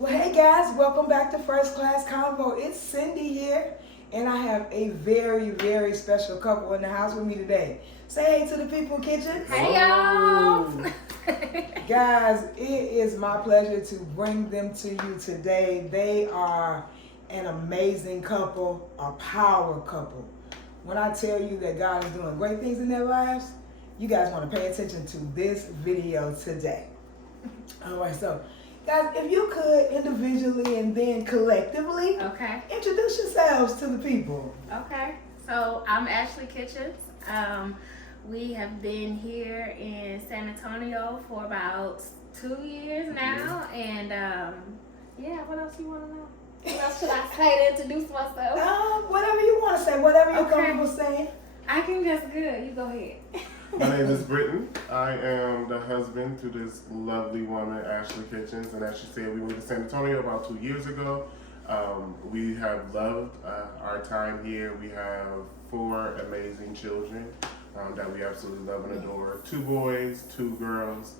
Well, hey guys, welcome back to First Class Convo. It's Cindy here, and I have a very, very special couple in the house with me today. Say hey to the people, Kitchen. Hey y'all! Guys, it is my pleasure to bring them to you today. They are an amazing couple, a power couple. When I tell you that God is doing great things in their lives, you guys want to pay attention to this video today. All right, so guys, if you could individually and then collectively introduce yourselves to the people. Okay, so I'm Ashley Citchens. We have been here in San Antonio for about 2 years now, and yeah, what else you want to know? What else should I say to introduce myself? Whatever you want to say, whatever you're comfortable saying. I can just good. You go ahead. My name is Britton. I am the husband to this lovely woman, Ashley Citchens, and as she said, we moved to San Antonio about 2 years ago. We have loved our time here. We have 4 amazing children that we absolutely love and adore. 2 boys, 2 girls,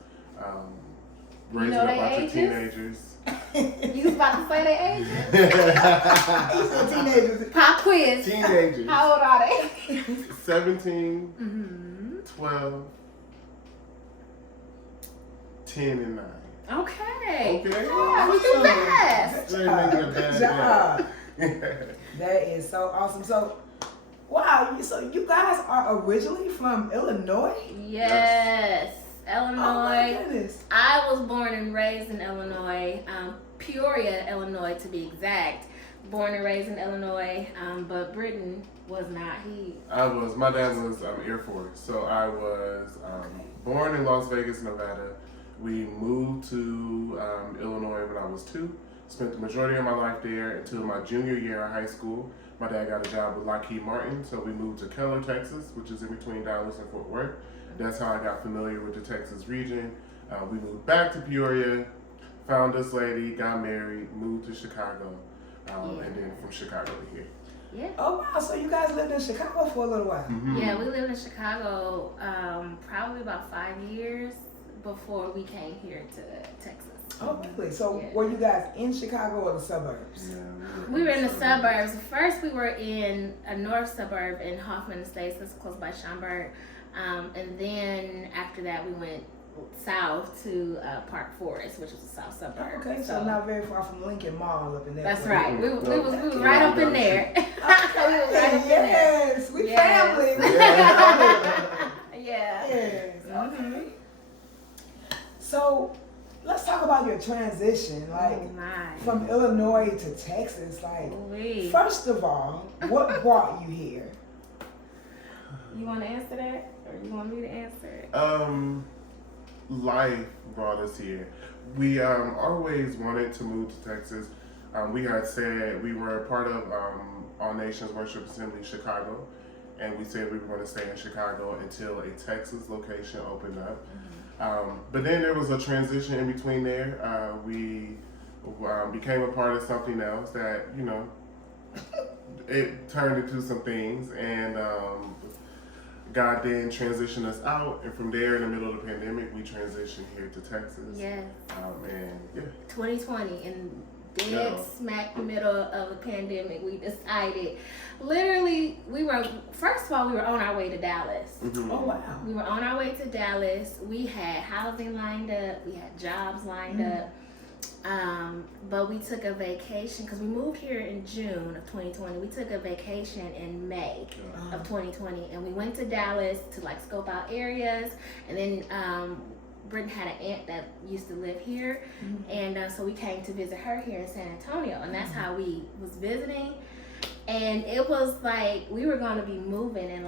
raising a bunch of teenagers. You was about to say their ages? He said teenagers. Pop quiz. Teenagers. How old are they? 17, 12, 10, and 9. Okay. Okay. Yeah, we do fast. Good job. That is so awesome. So, wow, so you guys are originally from Illinois? Yes. Illinois. Oh my goodness. I was born and raised in Illinois, Peoria, Illinois to be exact. Born and raised in Illinois, but Britton was not. My dad was Air Force, so I was born in Las Vegas, Nevada. We moved to Illinois when I was 2. Spent the majority of my life there until my junior year of high school. My dad got a job with Lockheed Martin, so we moved to Keller, Texas, which is in between Dallas and Fort Worth. That's how I got familiar with the Texas region. We moved back to Peoria, found this lady, got married, moved to Chicago, and then from Chicago to here. Yeah. Oh wow, so you guys lived in Chicago for a little while. Mm-hmm. Yeah, we lived in Chicago probably about 5 years before we came here to Texas. Oh, really? So were you guys in Chicago or the suburbs? Yeah, we were in the suburbs. First, we were in a north suburb in Hoffman Estates, that's close by Schaumburg. And then after that, we went south to Park Forest, which was a south suburb. Okay, so not very far from Lincoln Mall up in there. That's right. We was right up in there. Yes, we family. Yeah. Yes. Okay. So let's talk about your transition, from Illinois to Texas. First of all, what brought you here? You want to answer that, or you want me to answer it? Life brought us here. We always wanted to move to Texas. We had said we were a part of All Nations Worship Assembly Chicago, and we said we were going to stay in Chicago until a Texas location opened up. But then there was a transition in between there. We became a part of something else that, it turned into some things, and God then transitioned us out, and from there, in the middle of the pandemic, we transitioned here to Texas. Yeah. And yeah. 2020, in dead smack middle of the pandemic, we decided. Literally, first of all, we were on our way to Dallas. Mm-hmm. Oh wow. We were on our way to Dallas. We had housing lined up. We had jobs lined up. But we took a vacation because we moved here in June of 2020. We took a vacation in May of 2020, and we went to Dallas to scope out areas. And then Britton had an aunt that used to live here, and so we came to visit her here in San Antonio, and that's how we was visiting. And it was we were going to be moving in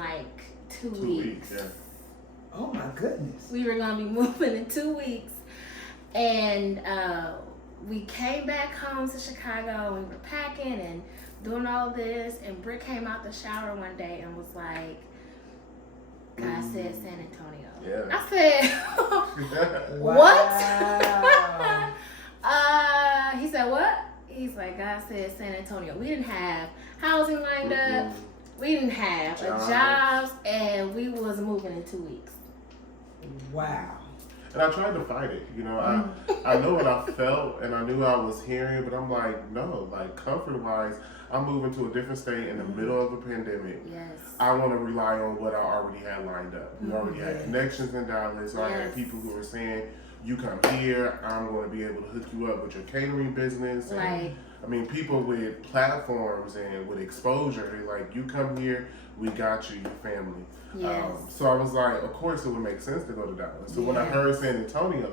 2 weeks. Yeah. Oh my goodness. We were going to be moving in 2 weeks, and we came back home to Chicago, and we were packing and doing all this, and Britt came out the shower one day and was like, God said San Antonio. Yeah. I said, what? He said, what? He's like, God said San Antonio. We didn't have housing lined up. We didn't have jobs, and we was moving in 2 weeks. Wow. And I tried to fight it. You know, I know what I felt and I knew I was hearing, but I'm like, no, like comfort wise, I'm moving to a different state in the middle of a pandemic. Yes. I want to rely on what I already had lined up. We already had connections in Dallas. So I had people who were saying, you come here, I'm going to be able to hook you up with your catering business. And, Right. I mean, people with platforms and with exposure, like, you come here, we got you, your family. Yes. So I was like, of course it would make sense to go to Dallas. So when I heard San Antonio,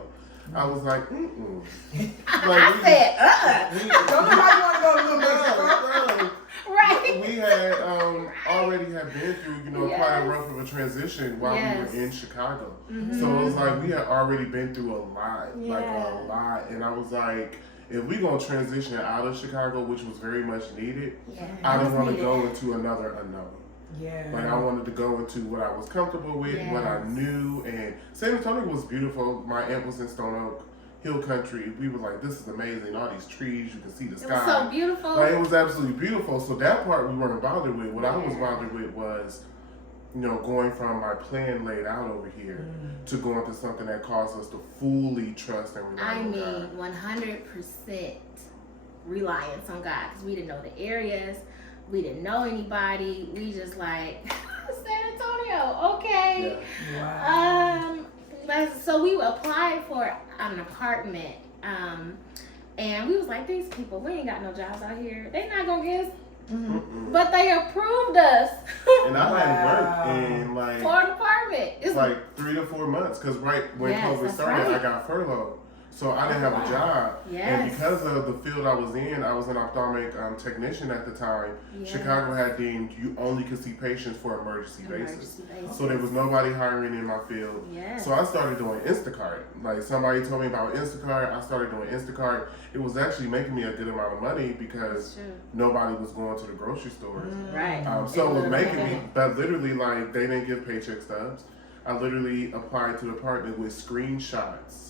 I was like, mm-mm. I said, Don't nobody want to go to Little Mexico. No. right. We had already had been through, you know, quite a rough of a transition while we were in Chicago. So it was like we had already been through a lot, like a lot. And I was like, if we gonna transition out of Chicago, which was very much needed, I didn't want to go into another unknown. Yeah. Like I wanted to go into what I was comfortable with, what I knew, and San Antonio was beautiful. My aunt was in Stone Oak Hill Country. We were like, this is amazing. All these trees, you can see the sky. It was so beautiful. Like, it was absolutely beautiful. So that part we weren't bothered with. What I was bothered with was, you know, going from my plan laid out over here to going to something that caused us to fully trust and rely on God. 100% reliance on God, because we didn't know the areas, we didn't know anybody. We just like San Antonio, okay. Wow. So we applied for an apartment, and we was like, these people, we ain't got no jobs out here. They not gonna get us. But they approved us. And I hadn't worked in like for an apartment. It's like 3 to 4 months, because right when COVID started, I got furloughed. So I didn't have a job. And because of the field I was in an ophthalmic technician at the time. Chicago had deemed you only could see patients for emergency basis. So there was nobody hiring in my field. So I started doing Instacart. Like somebody told me about Instacart. I started doing Instacart. It was actually making me a good amount of money because nobody was going to the grocery stores. So it was making me, but literally like they didn't give paycheck stubs. I literally applied to the department with screenshots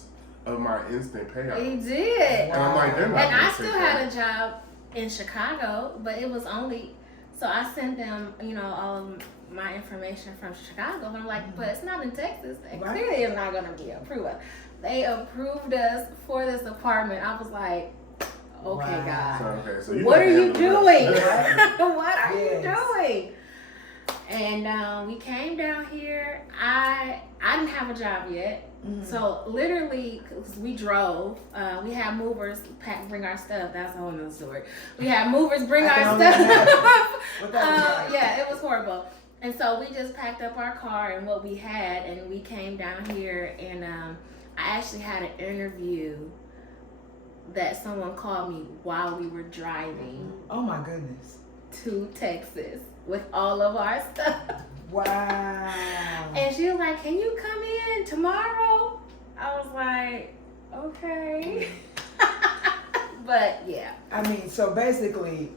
of my instant payout. He did. And I'm like, they're not. And I still had a job in Chicago, but it was only, so I sent them, you know, all of my information from Chicago. And I'm like, but it's not in Texas. And clearly it's not going to be approved. They approved us for this apartment. I was like, okay, God. So what are you doing? What are you doing? And we came down here. I didn't have a job yet. So literally, cause we drove, we had movers bring our stuff. That's a whole nother story. We had movers bring our stuff. Yeah, it was horrible. And so we just packed up our car and what we had, and we came down here. And I actually had an interview that someone called me while we were driving. Oh my goodness. To Texas with all of our stuff. Wow. And she was like, can you come in tomorrow? I was like, okay. But yeah. I mean, so basically,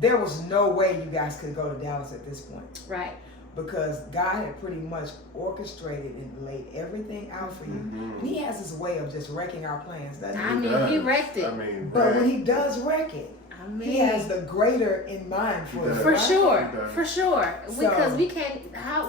there was no way you guys could go to Dallas at this point. Right. Because God had pretty much orchestrated and laid everything out for you. And he has this way of just wrecking our plans, doesn't he? I mean, he wrecked it. But when he does wreck it, he has the greater in mind for us. For sure. For sure. Because we can't,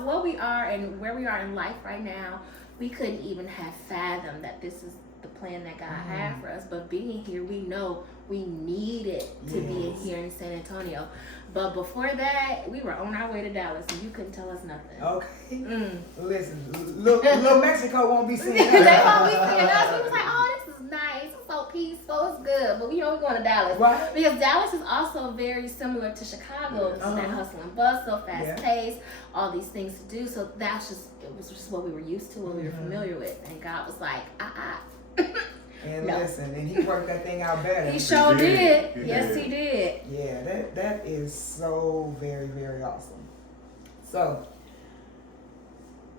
what we are and where we are in life right now, we couldn't even have fathomed that this is the plan that God had for us. But being here, we know we needed to be here in San Antonio. But before that, we were on our way to Dallas, and you couldn't tell us nothing. Okay. Listen, little Mexico won't be seeing us. They won't be seeing us. We was like, oh, this is nice. It's so peaceful. It's good. But we're going to Dallas. Right. Because Dallas is also very similar to Chicago. It's that hustle and bustle, fast paced, all these things to do. So it was just what we were used to, what we were familiar with. And God was like, And listen, and he worked that thing out better. He sure did. Yes, he did. Yeah, that is so very, very awesome.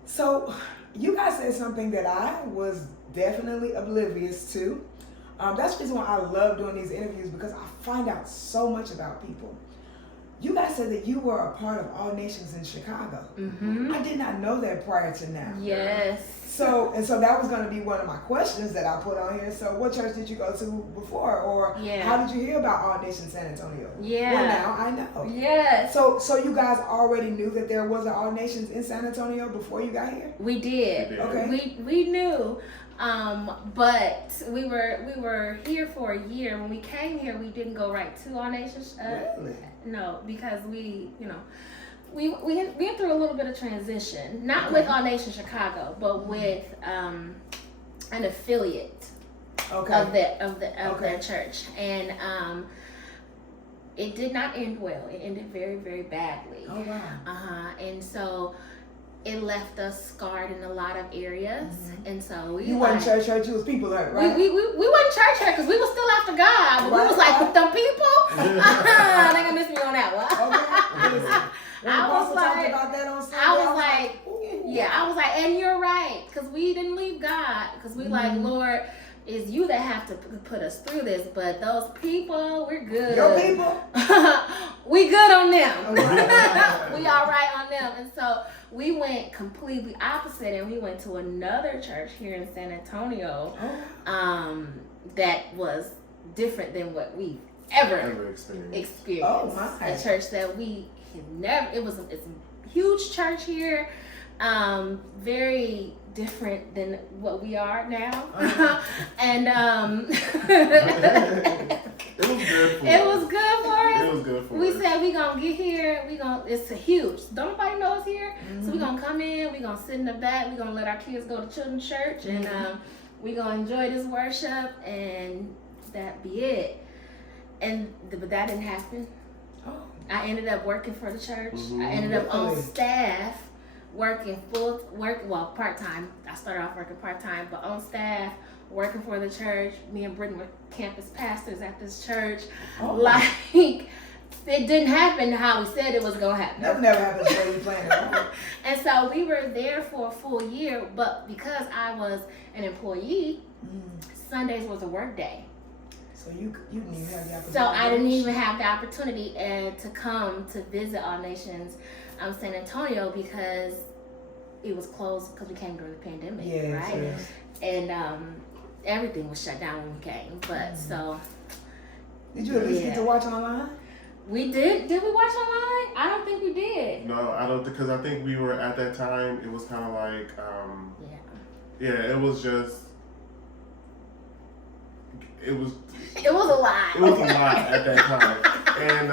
So you guys said something that I was definitely oblivious to. That's the reason why I love doing these interviews, because I find out so much about people. You guys said that you were a part of All Nations in Chicago. I did not know that prior to now. Yes. So that was going to be one of my questions that I put on here. So what church did you go to before? Or how did you hear about All Nations San Antonio? Well, now I know. Yes. So you guys already knew that there was an All Nations in San Antonio before you got here? We did. Okay. We knew. But we were here for a year. When we came here, we didn't go right to All Nations. Really? No, because we went through a little bit of transition, not with All Nations Chicago, but with an affiliate of their church, and it did not end well. It ended very, very badly. Oh wow. And so it left us scarred in a lot of areas, and so you wasn't church. You was people hurt, right? We wasn't church hurt because we was still after God, but we was like, with them people, they gonna miss me on that one. Okay. I was like, about that on Sunday, I was like, and you're right, because we didn't leave God, because we like, Lord, it's you that have to put us through this, but those people, we're good. Your people? We good on them. We all right on them. And so we went completely opposite, and we went to another church here in San Antonio that was different than what we ever experienced. Oh my. A church that we had never, it's a huge church here, very different than what we are now. And it was good for us. We said we gonna get here, it's a huge, don't nobody know us here, so we gonna come in, we gonna sit in the back, we gonna let our kids go to children's church, and we gonna enjoy this worship, and that be it. But that didn't happen. I ended up working for the church. I ended up on staff, working part-time. I started off working part-time, but on staff, working for the church. Me and Brittany were campus pastors at this church. Like, it didn't happen how we said it was going to happen. That never happened the way we planned it. And so we were there for a full year, but because I was an employee, Sundays was a work day. So you didn't even have the opportunity. So I didn't even have the opportunity to come to visit All Nations San Antonio because it was closed because we came during the pandemic, right? Yes. And everything was shut down when we came. But so did you at least get to watch online? We did. Did we watch online? I don't think we did. No, I don't, because I think we were at that time. It was kind of like, it was just. It was a lot. It was a lot at that time, and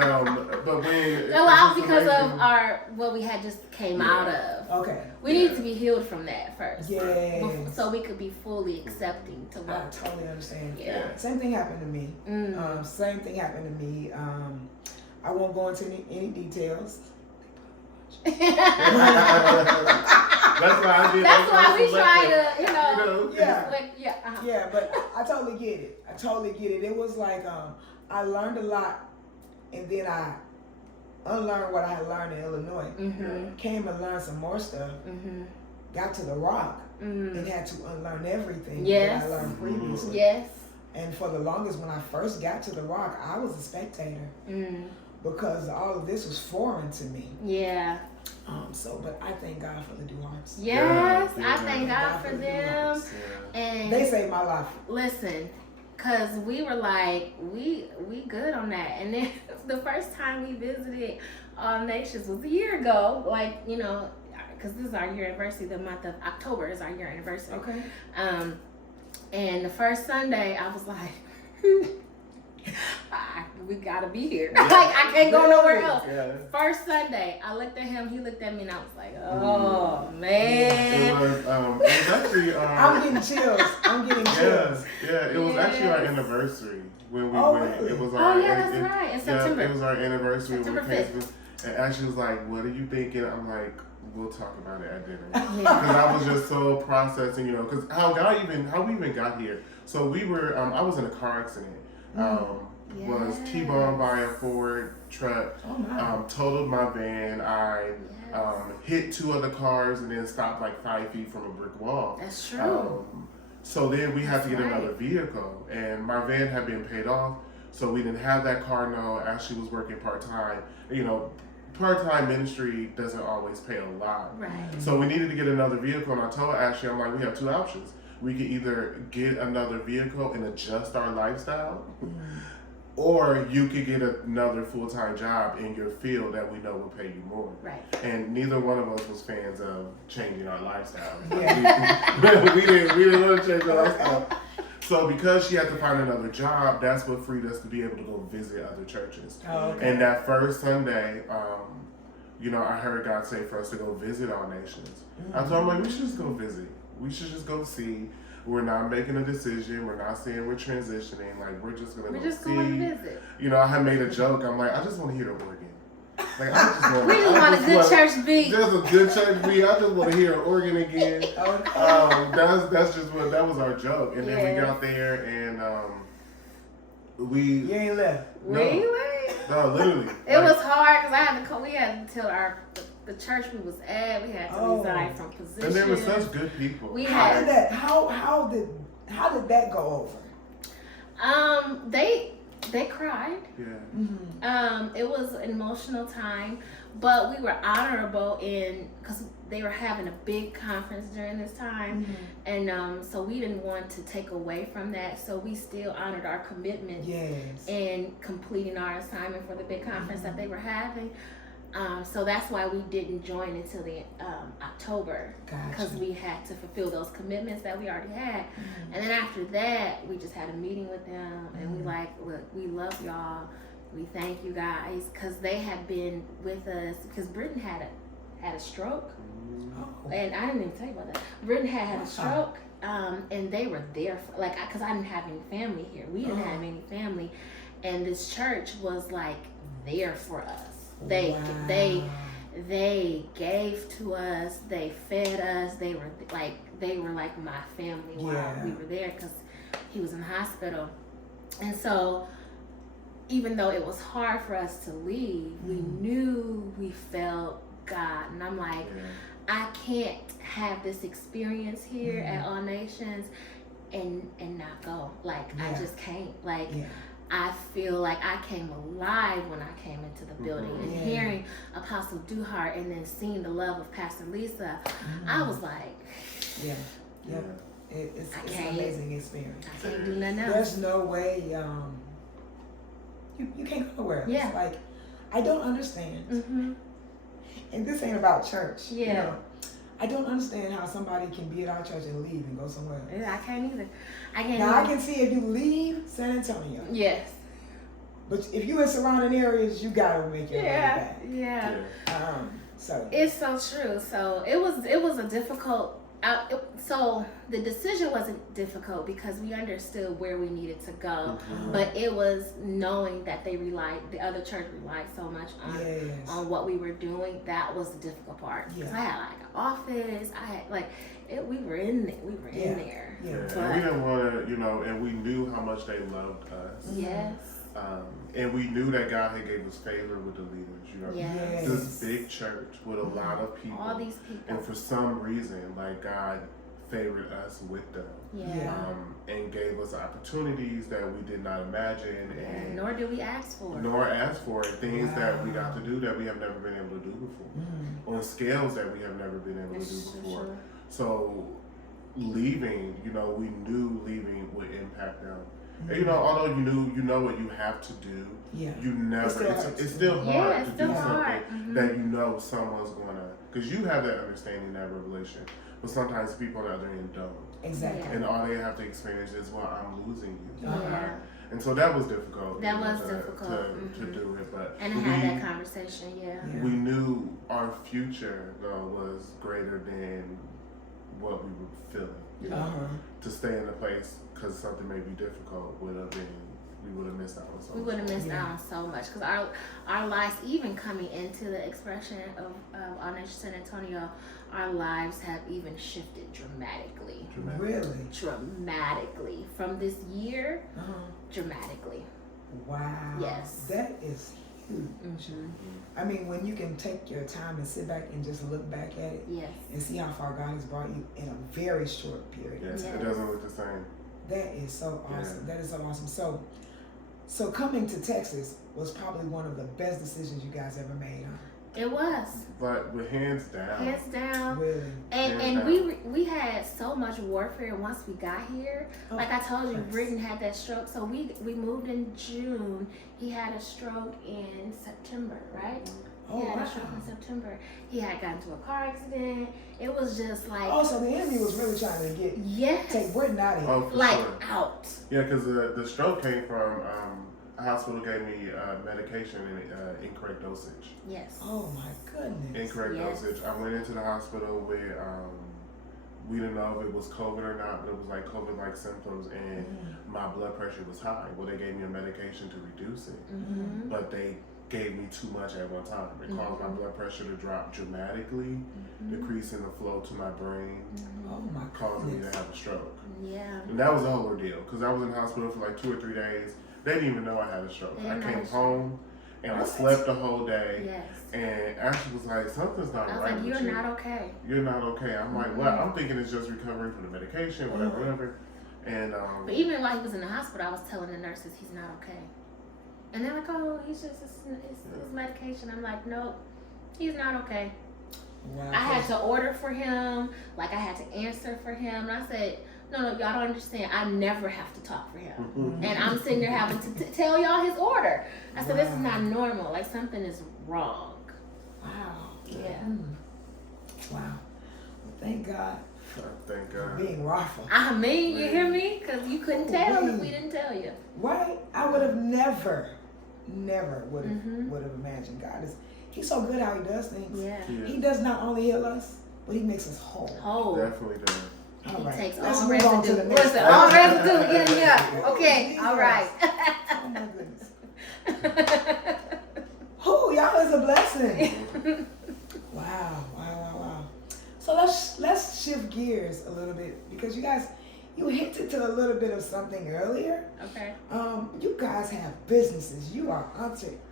but when a lot because of what we had just came out of. Okay, we need to be healed from that first. Yes. So we could be fully accepting to what. I totally understand. Yeah. Same thing happened to me. Same thing happened to me. I won't go into any details. That's why we try to, Yeah, but I totally get it. It was like I learned a lot, and then I unlearned what I had learned in Illinois. Came and learned some more stuff. Got to the Rock and had to unlearn everything that I learned previously. Yes. And for the longest, when I first got to the Rock, I was a spectator because all of this was foreign to me. Yeah. But I thank God for the Duharts. Yes, I thank God for them. And they saved my life. Listen, cause we were like, we good on that. And then the first time we visited All Nations was a year ago. Like, cause this is our year anniversary. The month of October is our year anniversary. Okay. And the first Sunday, I was like, we gotta be here. Yeah. Like, I can't go nowhere else. Yeah. First Sunday, I looked at him, he looked at me, and I was like, oh, man. It was actually... I'm getting chills. Yeah, it was actually our anniversary when we went. Really? It was that's right, in September. Yeah, it was our anniversary. September 5th. And Ashley was like, what are you thinking? I'm like, we'll talk about it at dinner. Because I was just so processing, because how we even got here. So we were, I was in a car accident. Was T-boned by a Ford truck, totaled my van. I hit two other cars and then stopped like 5 feet from a brick wall. That's true. So then we had to get another vehicle, and my van had been paid off, so we didn't have that car. No, Ashley was working part-time. Part-time ministry doesn't always pay a lot. Right. So we needed to get another vehicle, and I told Ashley, I'm like, we have two options. We could either get another vehicle and adjust our lifestyle, or you could get another full-time job in your field that we know will pay you more. Right. And neither one of us was fans of changing our lifestyle. Yeah. we didn't want to change our lifestyle. So because she had to find another job, that's what freed us to be able to go visit other churches. Oh, okay. And that first Sunday, I heard God say for us to go visit all nations. Mm-hmm. I told him, like, we should just go visit. We should just go see. We're not making a decision. We're not saying we're transitioning. Like, we're just going to go see. Going to visit. I had made a joke. I'm like, I just want to hear the organ. Like, I just want We just want a good church beat. Just a good church beat. I just want to hear an organ again. Okay. That's just that was our joke. And then we got there and You ain't left. Really? No, literally. It was hard because we had to tell the church we was at. We had to resign from position. And they were such good people. How did that go over? They cried. Yeah. Mm-hmm. It was an emotional time, but we were honorable because they were having a big conference during this time, and so we didn't want to take away from that. So we still honored our commitment in completing our assignment for the big conference that they were having. So that's why we didn't join until the October, because we had to fulfill those commitments that we already had. And then after that, we just had a meeting with them, and we like, look, we love y'all. We thank you guys, because they had been with us. Because Britain had a stroke, and I didn't even tell you about that. Britain had a stroke, and they were there for, because I didn't have any family here. We didn't have any family, and this church was like there for us. They gave to us. They fed us. They were like my family while we were there, because he was in the hospital. And so even though it was hard for us to leave, we knew we felt God. And I'm like, I can't have this experience here at All Nations and not go. I just can't. I feel like I came alive when I came into the building, and hearing Apostle Duhart and then seeing the love of Pastor Lisa, I was like, it's an amazing experience. I can't do nothing else. There's no way you can't go nowhere. Yeah. It's like, I don't understand. And this ain't about church. Yeah. I don't understand how somebody can be at our church and leave and go somewhere else. Yeah, I can't either. I can see if you leave San Antonio. Yes. But if you in surrounding areas, you gotta make your way back. Yeah. So it's so true. So it was a difficult. So the decision wasn't difficult because we understood where we needed to go, but it was knowing that the other church relied so much on what we were doing. That was the difficult part. Because I had an office. I had we were in there. We were in there. Yeah. And we didn't want to, and we knew how much they loved us. Yes. And we knew that God had gave us favor with the leaders. This big church with a lot of people. All these people. And for some reason, God favored us with them. And gave us opportunities that we did not imagine. And nor did we ask for. Things that we got to do that we have never been able to do before. On scales that we have never been able to do before. Sure. So leaving, we knew leaving would impact them. And, although you know what you have to do, you never. It's still hard to do something that someone's gonna. Because you have that understanding, that revelation, but sometimes people on the other end don't. Exactly. And all they have to experience is, well, I'm losing you. And so that was difficult. That was difficult to do it, but and have that conversation. We knew our future though was greater than what we were feeling. To stay in the place because something may be difficult we would have missed out on so much. We would have missed out on so much because our lives, even coming into the expression of All Nations San Antonio, our lives have even shifted dramatically. Really? Dramatically. From this year, dramatically. Wow. Yes. That is huge. I mean, when you can take your time and sit back and just look back at it and see how far God has brought you in a very short period. Yes, it doesn't look the same. That is so awesome. That is so awesome. So coming to Texas was probably one of the best decisions you guys ever made, huh? It was. But with hands down. Hands down. Really? And we had so much warfare once we got here. Oh, Like I told you, yes. Britton had that stroke. So we moved in June. He had a stroke in September, right? Oh, He had wow. a stroke in September. He had gotten into a car accident. It was just like, Oh, so the enemy was really trying to take yes, Britton out of here. Oh, for like sure. out. Yeah, because the stroke came from a hospital gave me medication in incorrect dosage. Yes. Oh my goodness. Incorrect Yes. dosage. I went into the hospital with we didn't know if it was COVID or not, but it was like COVID-like symptoms, and my blood pressure was high. Well, they gave me a medication to reduce it, Mm-hmm. but they gave me too much at one time. It caused my blood pressure to drop dramatically, decreasing the flow to my brain, Oh my causing me goodness. to have a stroke. Yeah. And that was a whole ordeal because I was in the hospital for like 2 or 3 days. They didn't even know I had a stroke. They I didn't know came you- home and I What? slept the whole day. Yes. And Ashley was like, something's not I was right like, with you're you. not okay. You're not okay. I'm like, what? I'm thinking it's just recovering from the medication, whatever, whatever. And But even while he was in the hospital, I was telling the nurses he's not okay. And they're like, oh, he's just it's medication. I'm like, nope, he's not okay. Wow. I had to order for him, like I had to answer for him. And I said, no, y'all don't understand. I never have to talk for him. And I'm sitting there having to tell y'all his order. I said, this is not normal. Like something is wrong. Wow. Yeah. Wow. Well, thank God thank for God. being Rafa. I mean, you hear me? Because you couldn't tell if we didn't tell you. Right? I would have never would have imagined. God is, he's so good how he does things. Yeah. He does not only heal us, but he makes us whole. Oh. Definitely does. All He right. takes Let's all move on to the residue. next Listen, one. all residue, get me up. Okay, Jesus. all right. Oh my goodness. Who y'all is a blessing. Wow. So let's shift gears a little bit because you guys, you hinted to a little bit of something earlier. Okay. You guys have businesses. You are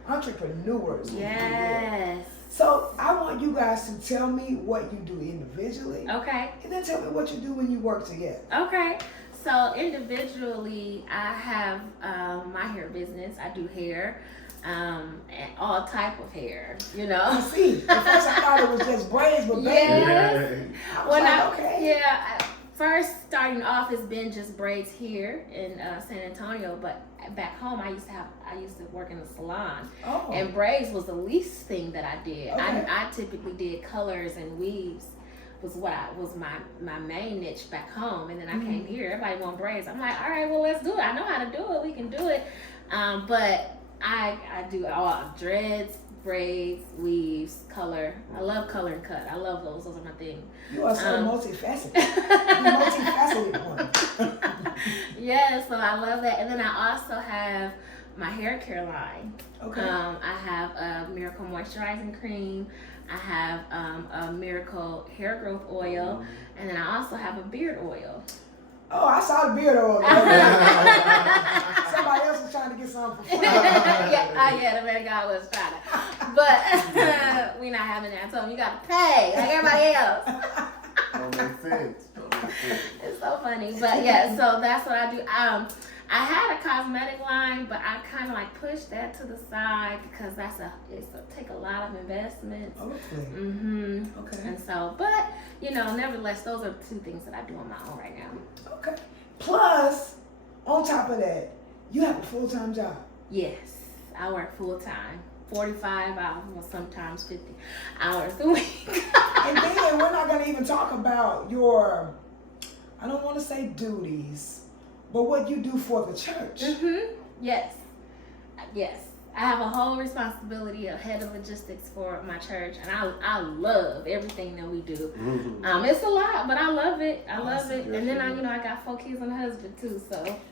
entrepreneurs. Yes. So I want you guys to tell me what you do individually, Okay. and then tell me what you do when you work together. Okay. So individually, I have my hair business. I do hair, and all type of hair. You I know. see. At first I thought it was just braids, but baby, Yes. I was like, okay. First starting off has been just braids here in San Antonio, but back home I used to work in a salon, Oh. and braids was the least thing that I did. Okay. I typically did colors and weaves was my main niche back home, and then I came here. Everybody want braids. I'm like, all right, well let's do it. I know how to do it. We can do it. But I do all dreads, braids, weaves, color. I love color and cut. I love those. Those are my thing. You are so multifaceted. You're multifaceted one. Yeah, so I love that. And then I also have my hair care line. Okay. I have a Miracle Moisturizing Cream. I have a Miracle Hair Growth Oil. And then I also have a beard oil. Oh, I saw the beard oil. Somebody else was trying to get something for free. Yeah, the man God was trying to. But we not having that. I told him, you got to pay like everybody else. Don't make sense. It's so funny. But yeah, so that's what I do. I had a cosmetic line, but I kind of like pushed that to the side because it's take a lot of investment. Okay. Okay. And so, but nevertheless, those are two things that I do on my own right now. Okay. Plus, on top of that, you have a full-time job. Yes, I work full time, 45 hours, well, sometimes 50 hours a week. And then we're not going to even talk about your, I don't want to say duties, but what you do for the church. Yes. I have a whole responsibility of head of logistics for my church, and I love everything that we do. It's a lot, but I love it. I love it. And then I got 4 kids and a husband too.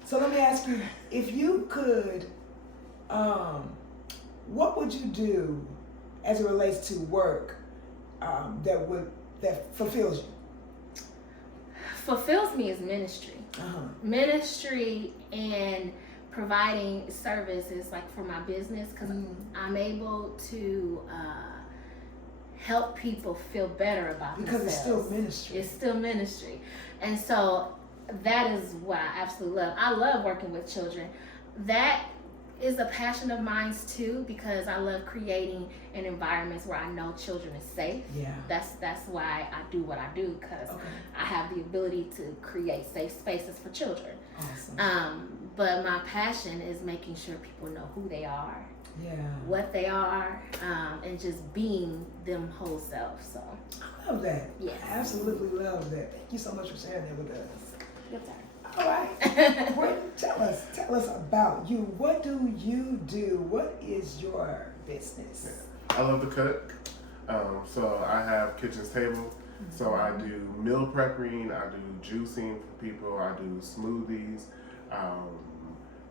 So let me ask you, if you could, what would you do as it relates to work that fulfills you? Fulfills me is ministry. Ministry and providing services like for my business, because I'm able to help people feel better about because themselves. it's still ministry. It's still ministry. And so that is what I absolutely love. I love working with children. That is a passion of mine too, because I love creating an environment where I know children is safe. Yeah. That's why I do what I do, because Okay. I have the ability to create safe spaces for children. Awesome. But my passion is making sure people know who they are, Yeah. what they are, and just being them whole self. So I love that. Yes. I absolutely love that. Thank you so much for sharing that with us. your turn. All right. Britton, tell us about you. What do you do? What is your business? I love to cook. So I have Kitchen's Table. So I do meal prepping, I do juicing for people, I do smoothies,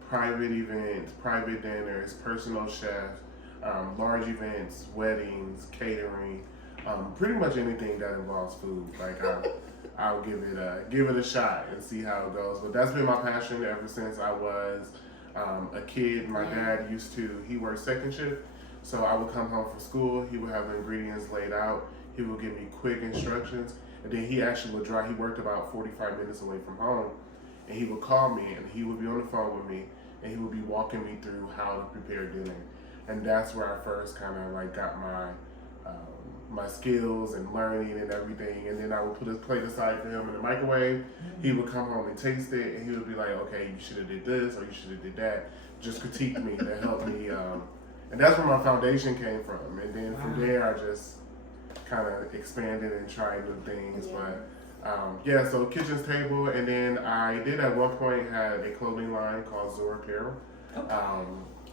private events, private dinners, personal chef, large events, weddings, catering, pretty much anything that involves food. Like I'll give it a shot and see how it goes. But that's been my passion ever since I was a kid. My dad he worked second shift, so I would come home from school, he would have the ingredients laid out, he would give me quick instructions, and then he actually would drive. He worked about 45 minutes away from home, and he would call me, and he would be on the phone with me, and he would be walking me through how to prepare dinner. And that's where I first kind of like got my skills and learning and everything. And then I would put his plate aside for him in the microwave. He would come home and taste it, and he would be like, okay, you should have did this, or you should have did that. Just critique me, that helped me. And that's where my foundation came from. And then from there, I just kind of expanded and tried new things. But so Kitchen's Table, and then I did at one point had a clothing line called Zora Apparel,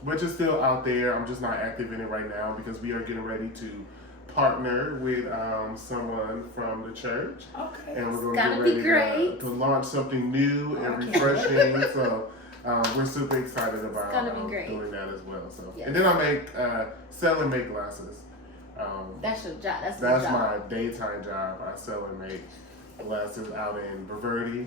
which is still out there. I'm just not active in it right now because we are getting ready to partner with someone from the church, and we're going to get ready to launch something new and refreshing. So we're super excited about doing that as well. So and then I sell and make glasses. That's your job. That's my daytime job. I sell and make glasses out in Verde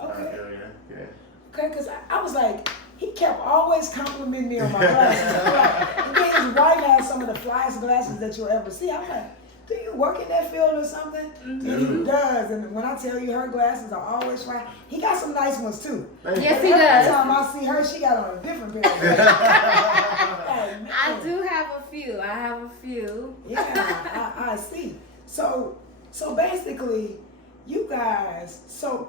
area. Yeah. Okay, because I was like, he kept always complimenting me on my glasses. And then his wife has some of the flyest glasses that you'll ever see. I'm like, do you work in that field or something? Mm-hmm. And he does. And when I tell you her glasses are always fly, he got some nice ones too. Yes, he does. Every time I see her, she got on a different pair of glasses. I do have a few. Yeah, I see. So basically, you guys,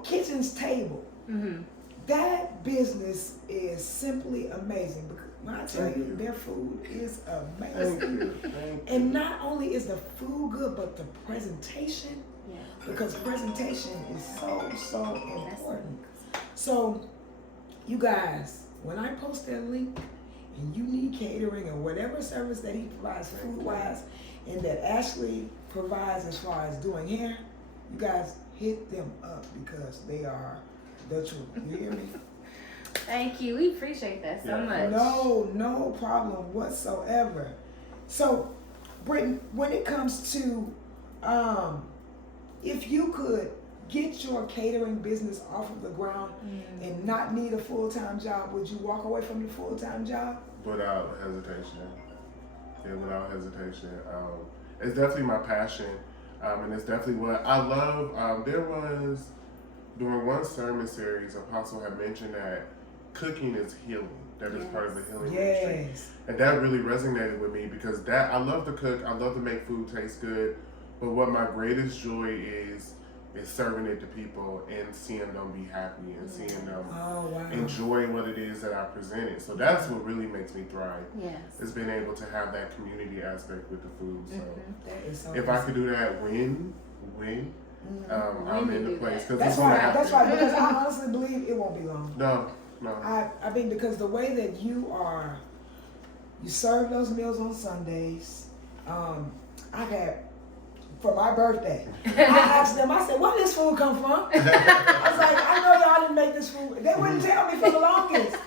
Kitchen's Table. Mm-hmm. That business is simply amazing. Because when I tell you their food is amazing. Thank you. And not only is the food good, but the presentation. Yeah. Because presentation is so important. So, you guys, when I post that link and you need catering or whatever service that he provides food-wise and that Ashley provides as far as doing hair, you guys hit them up because they are the truth. You hear me? Thank you. We appreciate that so much. No problem whatsoever. So, Britton, when it comes to if you could get your catering business off of the ground and not need a full-time job, would you walk away from your full-time job? Without hesitation. Yeah, without hesitation. It's definitely my passion, and it's definitely what I love. There was, during one sermon series, Apostle had mentioned that cooking is healing. That is part of the healing ministry. And that really resonated with me because I love to cook. I love to make food taste good. But what my greatest joy is serving it to people and seeing them be happy and seeing them enjoy what it is that I presented. So that's what really makes me thrive. Yes. Is being able to have that community aspect with the food. So that is so if I could do that, I'm in the place. That's right, because I honestly believe it won't be long. No. I mean, because the way that you serve those meals on Sundays. I had, for my birthday, I asked them, I said, where did this food come from? I was like, I know y'all didn't make this food. They wouldn't tell me for the longest.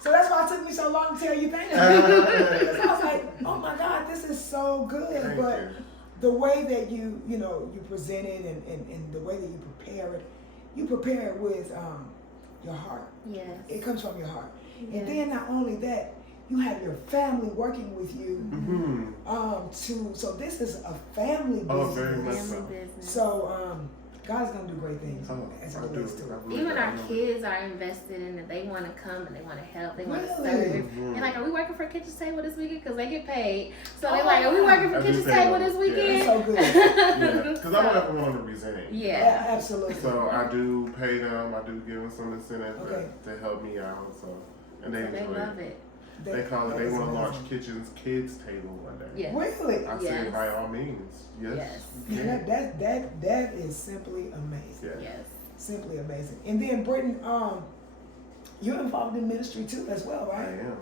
So that's why it took me so long to tell you thank you. Because I was like, oh my God, this is so good. Thank but you. The way that you present it and the way that you prepare it with your heart. Yes. It comes from your heart. Yes. And then not only that, you have your family working with you. Mm-hmm. So this is a family business. Oh, very much so. So God's gonna do great things as it relates to it. Even our kids are invested in it. They want to come and they want to help. They want to Really? serve. They're like, are we working for Kitchen Table this weekend? Because they get paid. So they're like, are we working for Kitchen Table this weekend? It's so good. Yeah, because I don't ever want them to resent it. Yeah. Absolutely. So I do pay them. I do give them some incentive to help me out. So and they enjoy love it. They call it. They want to launch Kitchen's Kids Table one day. Yeah. Really? I said by all means, yes. That is simply amazing. Yes. Simply amazing. And then Britton, you're involved in ministry too as well, right? I am.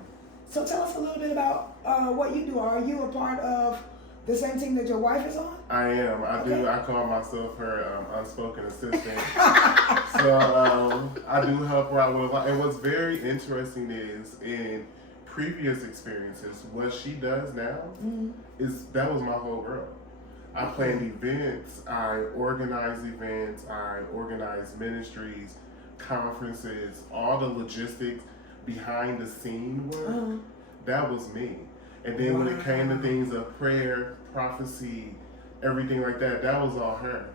So tell us a little bit about what you do. Are you a part of the same team that your wife is on? I am. I do. I call myself her unspoken assistant. So I do help her out with a lot. And what's very interesting is in previous experiences, what she does now is that was my whole world. I plan events, I organize ministries, conferences, all the logistics behind the scene work. That was me. And then when it came to things of prayer, prophecy, everything like that, that was all her.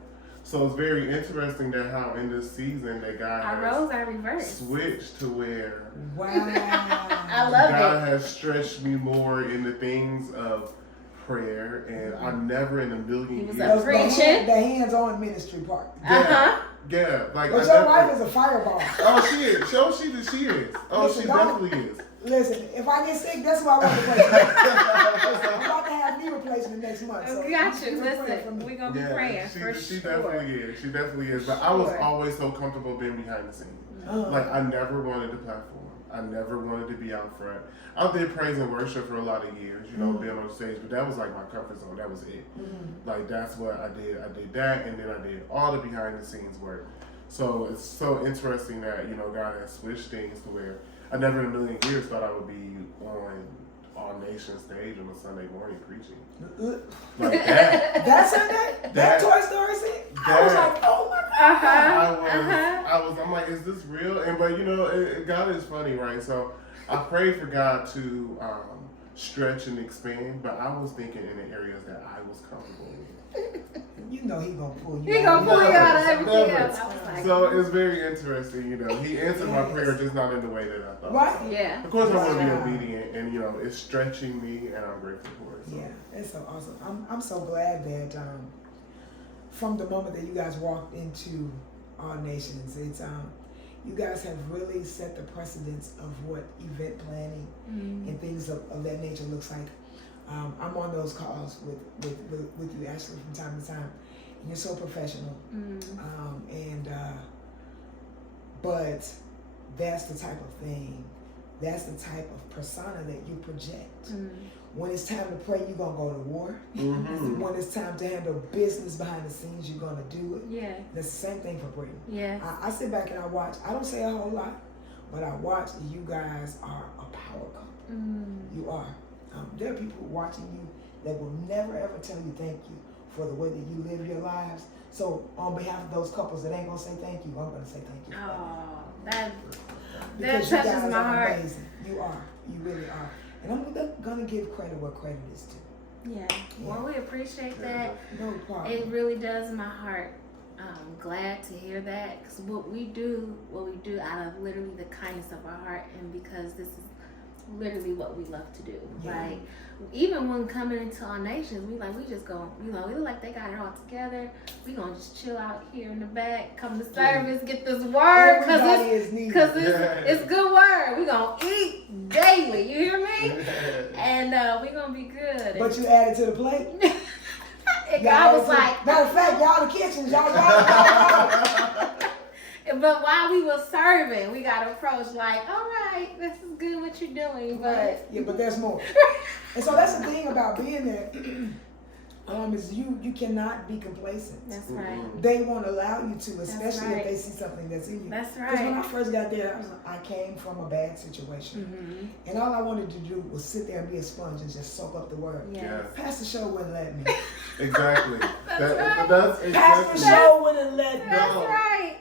So it's very interesting that how in this season that God Our roles are reversed. Switched to where I love God has stretched me more in the things of prayer, and I never in a million years. Preaching. The hands-on ministry part. Yeah, like but your wife is a fireball. Oh, she is. She is. Oh, Listen, she definitely is. Listen, if I get sick, that's why I want to replace me. I'm about to have knee replacement next month. So gotcha. Listen, we're going to be praying for sure. She definitely is. She definitely is. But I was always so comfortable being behind the scenes. Like, I never wanted the platform. I never wanted to be out front. I did praise and worship for a lot of years, you know, being on stage, but that was like my comfort zone. That was it. Like, that's what I did. I did that, and then I did all the behind the scenes work. So it's so interesting that, you know, God has switched things to where I never in a million years thought I would be on All Nation stage on a Sunday morning preaching. Like that. That Sunday? That Toy Story scene? I was like, oh my God. I'm like, is this real? And but you know, God is funny, right? So I prayed for God to stretch and expand, but I was thinking in the areas that I was comfortable with. You know he gonna pull you. He gonna pull you out of everything else. So it's very interesting, you know. He answered my prayer, just not in the way that I thought. Right? Yeah. Of course, I want to be obedient, and you know, it's stretching me, and I'm grateful for it. So. Yeah, it's so awesome. I'm so glad that from the moment that you guys walked into All Nations, it's you guys have really set the precedence of what event planning and things of that nature looks like. I'm on those calls with you, Ashley, from time to time, and you're so professional. But that's the type of thing, that's the type of persona that you project. When it's time to pray, you're gonna go to war. When it's time to handle business behind the scenes, you're gonna do it. Yeah. That's the same thing for Brittany. Yeah. I sit back and I watch. I don't say a whole lot, but I watch. You guys are a power couple. You are. There are people watching you that will never ever tell you thank you for the way that you live your lives. So on behalf of those couples that ain't gonna say thank you, I'm gonna say thank you. Oh, that because touches you guys my are heart. amazing. You are. You really are. And I'm gonna give credit where credit is due. Yeah. Well, we appreciate that. No problem. It really does my heart. I'm glad to hear that, because what we do out of literally the kindness of our heart, and because this is literally what we love to do. Yeah. Like, even when coming into All Nations, we just go, you know, we look like they got it all together. We gonna just chill out here in the back, come to service, get this word, because it's good word. We gonna eat daily. You hear me? And we gonna be good. But you added to the plate. And God was like, matter of fact, y'all the kitchens, y'all. But while we were serving, we got approached like, all right, this is good what you're doing, but yeah, but there's more. And so that's the thing about being there. Is you cannot be complacent. That's right. They won't allow you to, especially right. if they see something that's in you. That's right. Because when I first got there, I came from a bad situation, and all I wanted to do was sit there and be a sponge and just soak up the word. Yes. Pastor Show wouldn't let me. Exactly. That's exactly. Pastor Show wouldn't let me. That's right.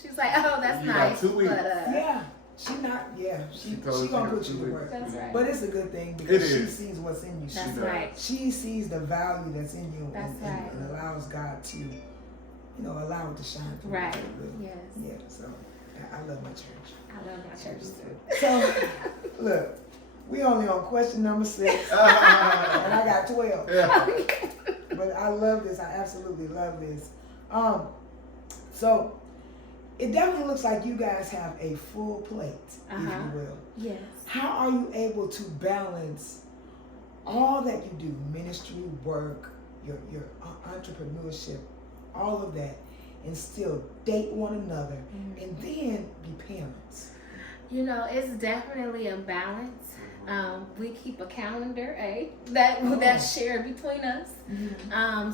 She's like, oh, that's You nice. got 2 weeks. But, Yeah. She not, yeah, she gonna put you to work. That's right. But it's a good thing because she sees what's in you. That's right. She sees the value that's in you That's right. and allows God to allow it to shine through. Right. a little bit. Yes. Yeah. So I love my church. I love my church too. So look, we only on question number 6, and I got 12. Yeah. But I love this. I absolutely love this. So it definitely looks like you guys have a full plate, if you will. Yes. How are you able to balance all that you do, ministry, work, your entrepreneurship, all of that, and still date one another, and then be parents? It's definitely a balance. We keep a calendar, that's shared between us,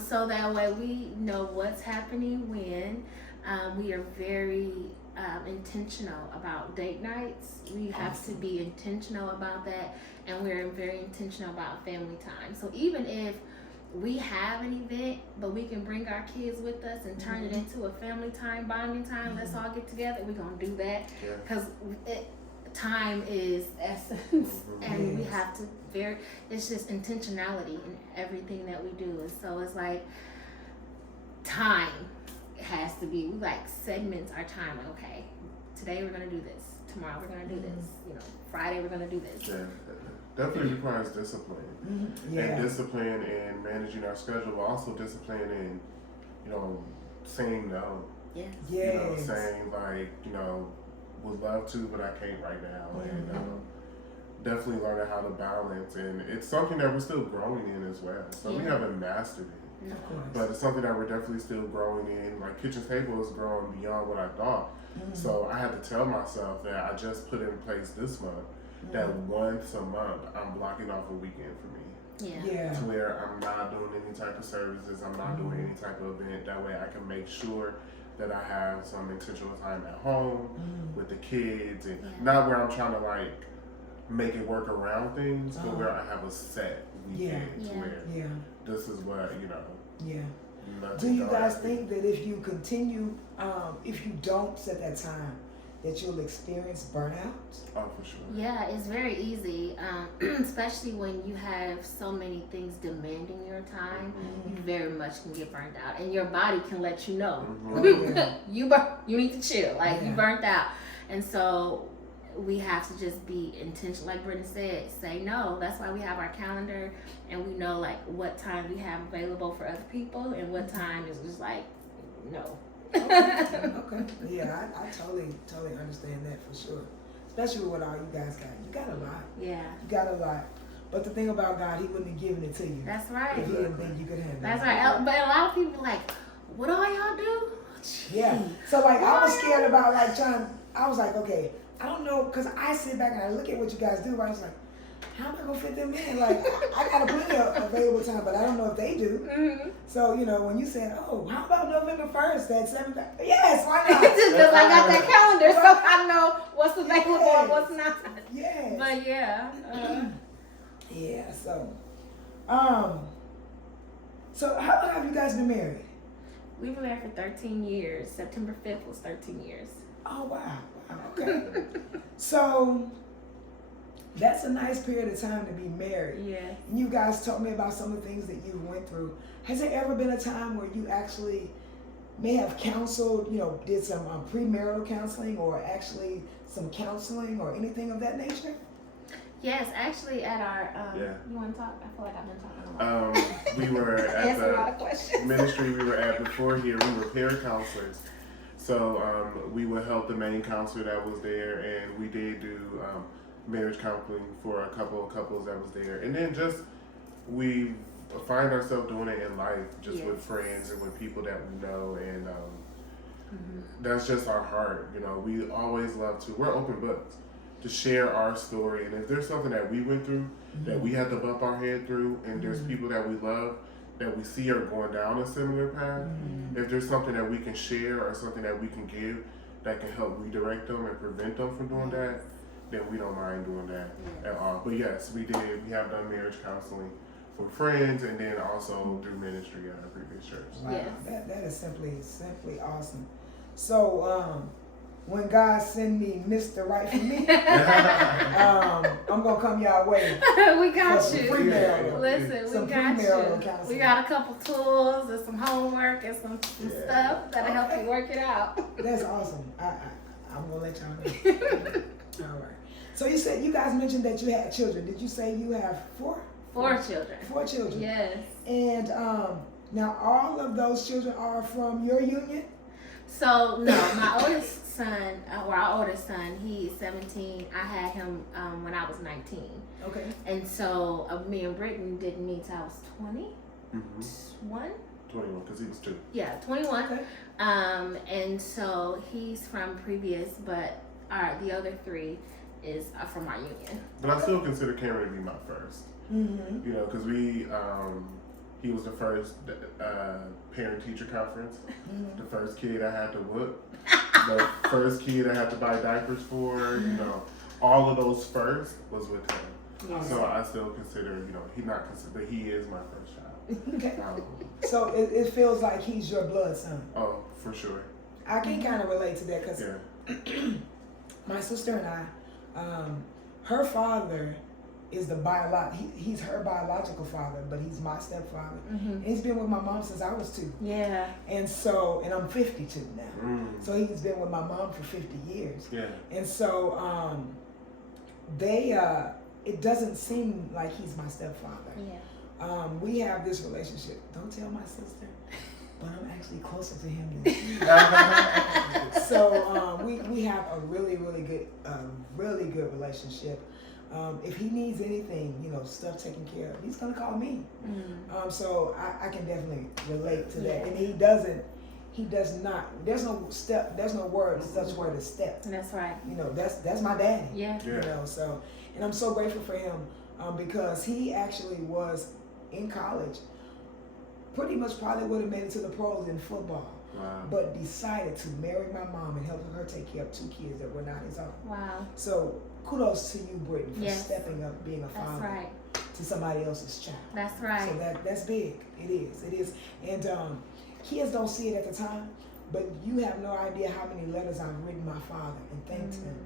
so that way we know what's happening when. We are very intentional about date nights. We have to be intentional about that, and we're very intentional about family time. So even if we have an event, but we can bring our kids with us and turn it into a family time, bonding time, let's all get together, we're going to do that, because time is essence, and we have to it's just intentionality in everything that we do. And so it's like time has to be, we like segments our time, like, okay, today we're going to do this, tomorrow we're going to do this, Friday we're going to do this. Yeah, definitely requires discipline. And discipline in managing our schedule, but also discipline in, saying no. Yes. Saying like, would love to, but I can't right now. And definitely learning how to balance. And it's something that we're still growing in as well. So we haven't mastered it. Of course. But it's something that we're definitely still growing in. Like Kitchen's Table is growing beyond what I thought. So I had to tell myself that I just put in place this month that once a month I'm blocking off a weekend for me. Yeah. To where I'm not doing any type of services, I'm not doing any type of event. That way I can make sure that I have some intentional time at home with the kids, and not where I'm trying to like make it work around things, but where I have a set weekend to where this is what, Do you guys think that if you continue, if you don't set that time, that you'll experience burnout? Oh, for sure. Yeah, it's very easy, especially when you have so many things demanding your time. You very much can get burnt out, and your body can let you know you need to chill, like you burnt out. And so we have to just be intentional, like Brittany said, say no. That's why we have our calendar, and we know like what time we have available for other people and what time is just like no. Okay. Yeah, I totally understand that for sure. Especially with what all you guys got. You got a lot. Yeah. You got a lot. But the thing about God, He wouldn't have given it to you. That's right. If He didn't think you could handle it. That's right. But a lot of people like, what all y'all do? Yeah. So like I was scared about like I was like, okay, I don't know, because I sit back and I look at what you guys do, I was like, how am I gonna fit them in? Like I got plenty of available time, but I don't know if they do. So when you said, oh, how about November 1st at 7? Yes, why not? Just because I got that calendar, so I know what's available and what's not. Yes. But yeah. Yeah. So how long have you guys been married? We've been married for 13 years. September 5th was 13 years. Oh wow. Okay. So that's a nice period of time to be married. Yeah. You guys told me about some of the things that you went through. Has there ever been a time where you actually may have counseled, did some premarital counseling or actually some counseling or anything of that nature? Yes, actually at our, you want to talk? I feel like I've been talking a lot. We were at a lot of questions. the ministry we were at before here, we were peer counselors. So we would help the main counselor that was there, and we did do marriage counseling for a couple of couples that was there. And then just we find ourselves doing it in life, just with friends and with people that we know, and that's just our heart. We always love to, we're open books, to share our story. And if there's something that we went through that we had to bump our head through, and there's people that we love that we see are going down a similar path, if there's something that we can share or something that we can give that can help redirect them and prevent them from doing that, then we don't mind doing that at all. But yes, we have done marriage counseling for friends, and then also through ministry at our previous church. Wow, that is simply awesome. So when God send me Mr. Right for me, I'm gonna come y'all way. We got For some you. premarital. Listen, Some we got premarital you. counseling. We got a couple tools and some homework and some Yeah. stuff that'll help you work it out. That's awesome. I'm gonna let y'all know. All right. So you guys mentioned that you had children. Did you say you have 4? 4 children. 4 children. Yes. And now all of those children are from your union? So no, my oldest son, or our oldest son, he's 17. I had him when I was 19, Okay. and so me and Britton didn't meet till I was 21. 21, because he was 2. Yeah, 21. Okay. And so he's from previous, but the other 3 are from our union. But I still consider Cameron to be my first. Mm-hmm. You know, because he was the first parent-teacher conference, the first kid I had to whoop, the first kid I had to buy diapers for, you know, all of those first was with him. Yes. So I still consider, you know, but he is my first child. Okay. So it feels like he's your blood son. Oh, for sure. I can kind of relate to that because Yeah. my sister and I, her father is he's her biological father, but he's my stepfather. Mm-hmm. And he's been with my mom since I was 2. Yeah. And I'm 52 now. So he's been with my mom for 50 years. Yeah. And so it doesn't seem like he's my stepfather. Yeah. We have this relationship. Don't tell my sister, but I'm actually closer to him than you. So we have a really good relationship. If he needs anything, you know, stuff taken care of, he's gonna call me. Mm. So I can definitely relate to that. Yeah. And he does not. There's no word such word as step. That's right. You know, that's my daddy. Yeah. You know, so, and I'm so grateful for him because he actually was in college. Pretty much probably would have made it to the pros in football. Wow. But decided to marry my mom and help her take care of 2 kids that were not his own. Wow. So kudos to you, Brittany, for Yes. stepping up, being a That's father right. to somebody else's child. That's right. So that's big. It is. And kids don't see it at the time, but you have no idea how many letters I've written my father and thanked him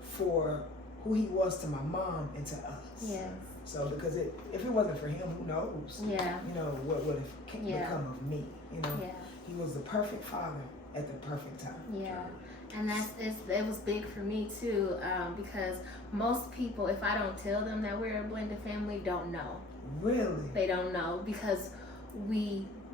for who he was to my mom and to us. Yes. So because if it wasn't for him, who knows? Yeah. You know what would have become of me? You know, Yeah. he was the perfect father at the perfect time. Yeah. And it was big for me too, because most people, if I don't tell them that we're a blended family, don't know. Really? They don't know because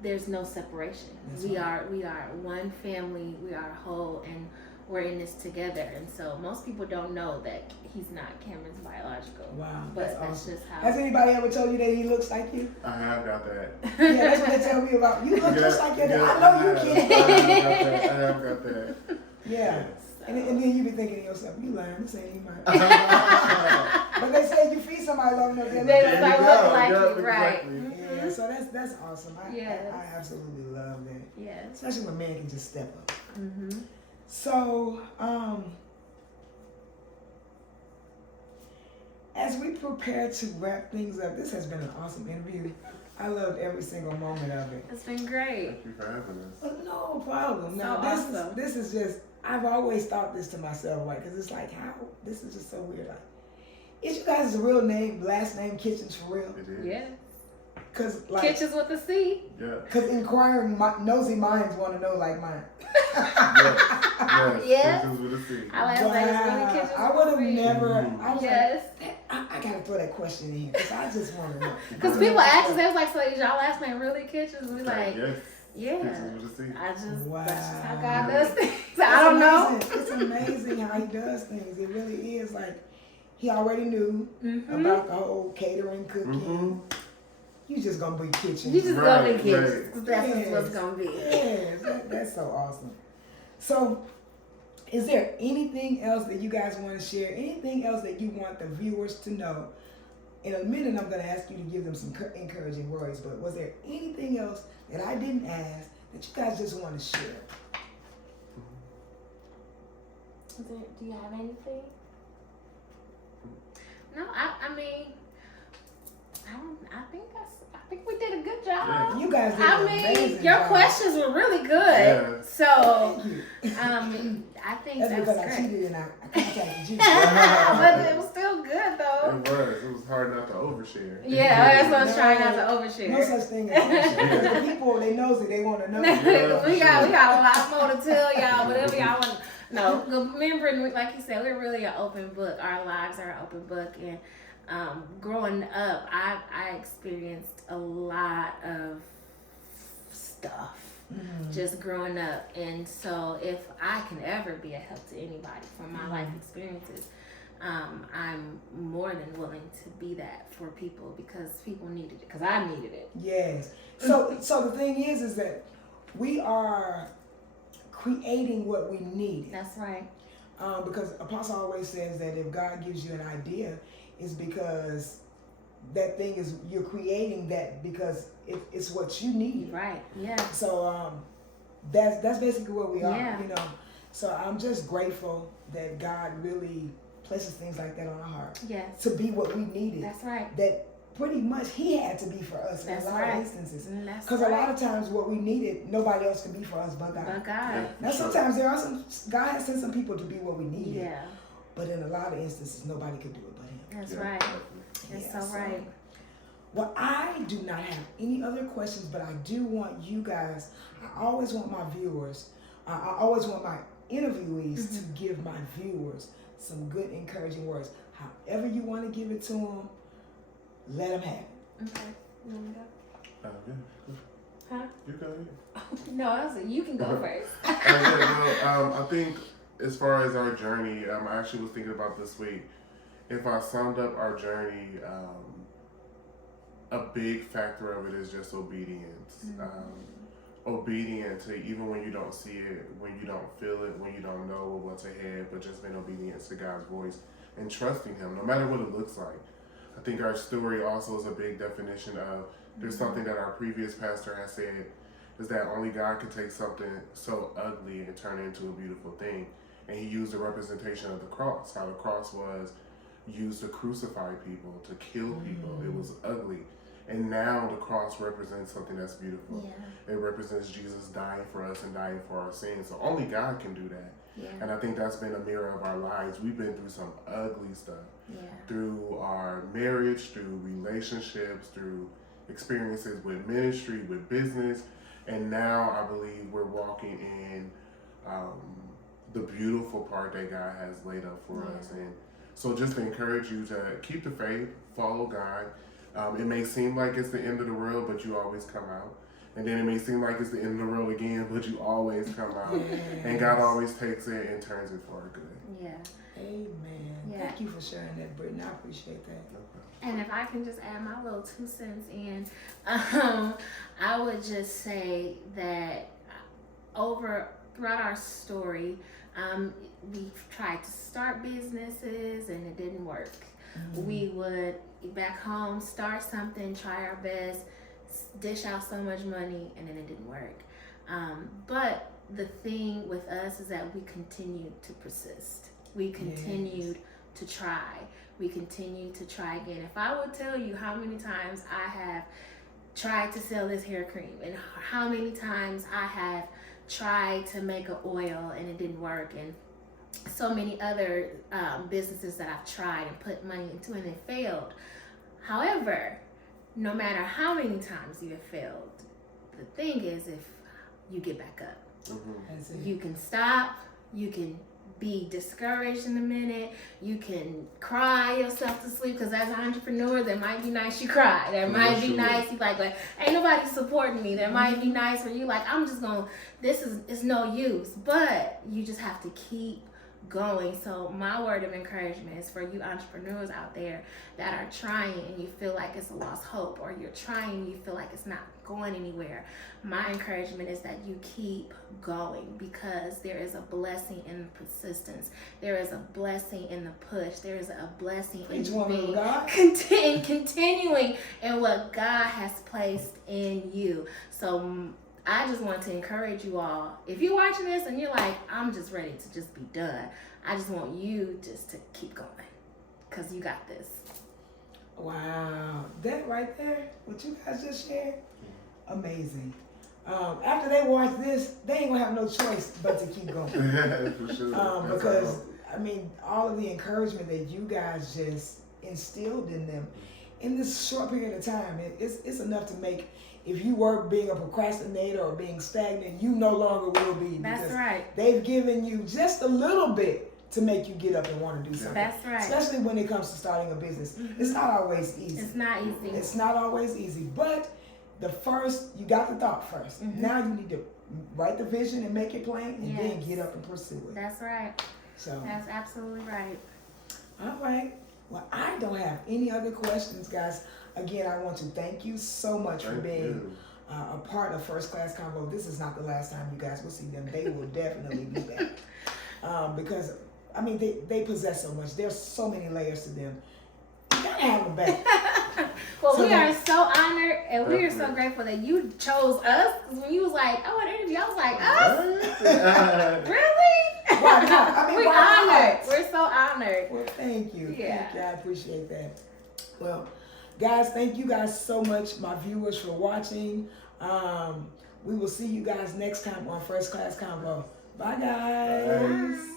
there's no separation. That's We right. are one family. We are whole, and we're in this together. And so most people don't know that he's not Cameron's biological. Wow, But that's that's awesome. just how. Has anybody ever told you that he looks like you? I have got that. Yeah, that's what they tell me about. You look just like your dad. I know you I can. have got that. Yeah. So- And then you be thinking to yourself, you lying, this ain't even mine. But they say you feed somebody long enough, They There you like go. look like Yeah, you, right? exactly. Yeah, so that's awesome. Yes. I absolutely love that. Yes. Especially when man can just step up. Mm-hmm. So, as we prepare to wrap things up, this has been an awesome interview. I loved every single moment of it. It's been great. Thank you for having us. No problem. So Now awesome. this is just, I've always thought this to myself, like, cause it's like, how, this is just so weird. Like, is you guys' real name, last name Citchens for real? It is. Yeah. Cause like, Kitchens with a C. Yeah. cause inquiring nosy minds want to know like mine. Yes. Yes. Citchens with a C. Our last name is really Kitchens. I would have with a C. never, Mhm. I was Yes. like, I gotta throw that question in here, cause I just want to know. Because people ask us, they was like, so is y'all last name really Kitchens? We like, Yes. yeah. Citchens with a C. I just, Wow. that's just how God does things. I don't know. It's amazing how he does things. It really is. Like, he already knew Mm-hmm. about the whole catering, cooking. Mm-hmm. You just gonna be kitchen. You just Right, go to Kitchens. right. That's Yes. what's going to be. Yes, that's so awesome. So, is there anything else that you guys want to share? Anything else that you want the viewers to know? In a minute, I'm going to ask you to give them some encouraging words, but was there anything else that I didn't ask that you guys just want to share? Do you have anything? No, I mean, I think we did a good job. Yeah. You guys did I an mean, amazing your job. questions were really good. Yeah. So, Thank you. I think That's that's because I great. cheated and I contacted you. But it was still good though. It was hard not to overshare. Yeah, that's what I was No, trying not to overshare. No such thing as overshare. Because the people, they nosy, they want to know. we got a lot more to tell y'all. Whatever y'all want. No, remember, like you said, we're really an open book. Our lives are an open book, and growing up, I experienced a lot of stuff. Just growing up, and so if I can ever be a help to anybody from my life experiences, I'm more than willing to be that for people because people needed it, because I needed it. Yes. So the thing is that we are creating what we need. That's right. Because Apostle always says that if God gives you an idea, it's because that thing is, you're creating that because it's what you need. Right. Yeah. So that's basically where we are. Yeah. You know. So I'm just grateful that God really places things like that on our heart. Yes. To be what we needed. That's right. That pretty much He had to be for us in a lot of instances. Because a lot of times what we needed, nobody else can be for us but God. But God. Yeah, Now sometimes there are God has sent some people to be what we need. Yeah. But in a lot of instances, nobody could do it but Him. That's right. That's Yeah, so right. Well, I do not have any other questions, but I do want you guys, I always want my viewers, I always want my interviewees to give my viewers some good encouraging words. However you want to give it to them, let them have it. Okay. You want me to go? Yeah. Huh? You go ahead. No, I was like, you can go first. I think as far as our journey, I actually was thinking about this week. If I summed up our journey, a big factor of it is just obedience. Obedient to even when you don't see it, when you don't feel it, when you don't know what's ahead, but just being obedient to God's voice and trusting Him, no matter what it looks like. I think our story also is a big definition of, there's something that our previous pastor has said, is that only God can take something so ugly and turn it into a beautiful thing. And He used the representation of the cross, how the cross was used to crucify people, to kill people. It was ugly. And now the cross represents something that's beautiful. Yeah. It represents Jesus dying for us and dying for our sins. So only God can do that. Yeah. And I think that's been a mirror of our lives. We've been through some ugly stuff. Yeah. Through our marriage, through relationships, through experiences with ministry, with business. And now I believe we're walking in the beautiful part that God has laid up for us. And so just to encourage you to keep the faith, follow God. It may seem like it's the end of the world, but you always come out. And then it may seem like it's the end of the world again, but you always come out. And God always takes it and turns it for our good. Yeah. Amen. Yeah. Thank you for sharing that, Brittany. I appreciate that. And if I can just add my little 2 cents in, I would just say that throughout our story, we tried to start businesses and it didn't work. We would back home start something, try our best, dish out so much money, and then it didn't work. But the thing with us is that we continued to persist. We continued to try. We continued to try again. If I would tell you how many times I have tried to sell this hair cream and how many times I have tried to make an oil and it didn't work, and so many other businesses that I've tried and put money into and it failed. However, no matter how many times you have failed, the thing is, if you get back up, you can stop, you can be discouraged in a minute, you can cry yourself to sleep, because as an entrepreneur, that might be nice you cry, that might be nice you like ain't nobody supporting me, that might be nice where you like, I'm just gonna, it's no use, but you just have to keep going. So my word of encouragement is for you entrepreneurs out there that are trying and you feel like it's a lost hope, or you're trying and you feel like it's not going anywhere. My encouragement is that you keep going, because there is a blessing in persistence. There is a blessing in the push. There is a blessing in being continuing in what God has placed in you. So I just want to encourage you all. If you're watching this and you're like, I'm just ready to just be done, I just want you just to keep going, because you got this. Wow. That right there, what you guys just shared, amazing. After they watch this, they ain't gonna have no choice but to keep going. For sure. That's Because how I mean, all of the encouragement that you guys just instilled in them in this short period of time, it's enough to make. If you were being a procrastinator or being stagnant, you no longer will be. That's right. They've given you just a little bit to make you get up and want to do something. That's right. Especially when it comes to starting a business. It's not always easy. It's not easy. It's not always easy. But you got the thought first. Now you need to write the vision and make it plain, and then get up and pursue it. That's right. So that's absolutely right. All right. Well, I don't have any other questions, guys. Again, I want to thank you so much for being a part of First Class Convo. This is not the last time you guys will see them. They will definitely be back. Because, I mean, they possess so much. There's so many layers to them. You gotta have them back. Well, we are so honored, and we are so grateful that you chose us. Because when you was like, I want to interview, I was like, us? Really? Why not? I mean, we're honored. We're so honored. Well, thank you. Yeah. Thank you. I appreciate that. Well, guys, thank you guys so much, my viewers, for watching. We will see you guys next time on First Class Convo. Bye, guys. Bye.